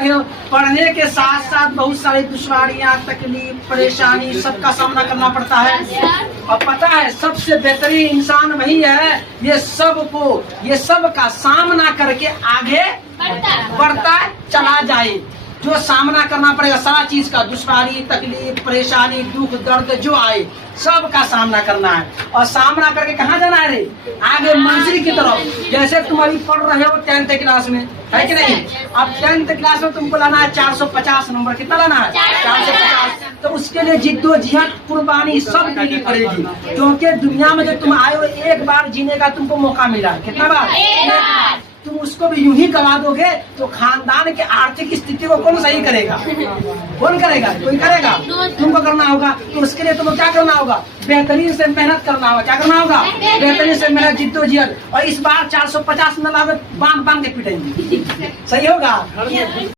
पढ़ने के साथ साथ बहुत सारी दुश्वारियां, तकलीफ, परेशानी सबका सामना करना पड़ता है। और पता है सबसे बेहतरीन इंसान वही है ये सब का सामना करके आगे बढ़ता चला जाए। जो सामना करना पड़ेगा सारा चीज का, दुश्वारी, तकलीफ, परेशानी, दुख, दर्द जो आए सब का सामना करना है। और सामना करके कहाँ जाना है रे? आगे मंजिल की तरफ। जैसे तुम अभी पढ़ रहे हो 10th क्लास में, है कि नहीं? अब 10th क्लास में तुमको लाना है 450 नंबर। कितना लाना है? 450। तो उसके लिए जिद्दोजहद, कुर्बानी सब देनी पड़ेगी, क्योंकि दुनिया में जब तुम आए हो एक बार जीने का तुमको मौका मिला है। कितना बार? एक बार। तुम उसको भी यूं ही गवा दोगे तो खानदान के आर्थिक स्थिति को कौन सही करेगा? कौन करेगा? कोई करेगा? तुमको करना होगा। तो उसके लिए तुमको क्या करना होगा? बेहतरीन से मेहनत करना होगा। क्या करना होगा? बेहतरीन से मेहनत, जिद्दोजहद। और इस बार 450 न लाओगे बांध के पीटेंगे। सही होगा?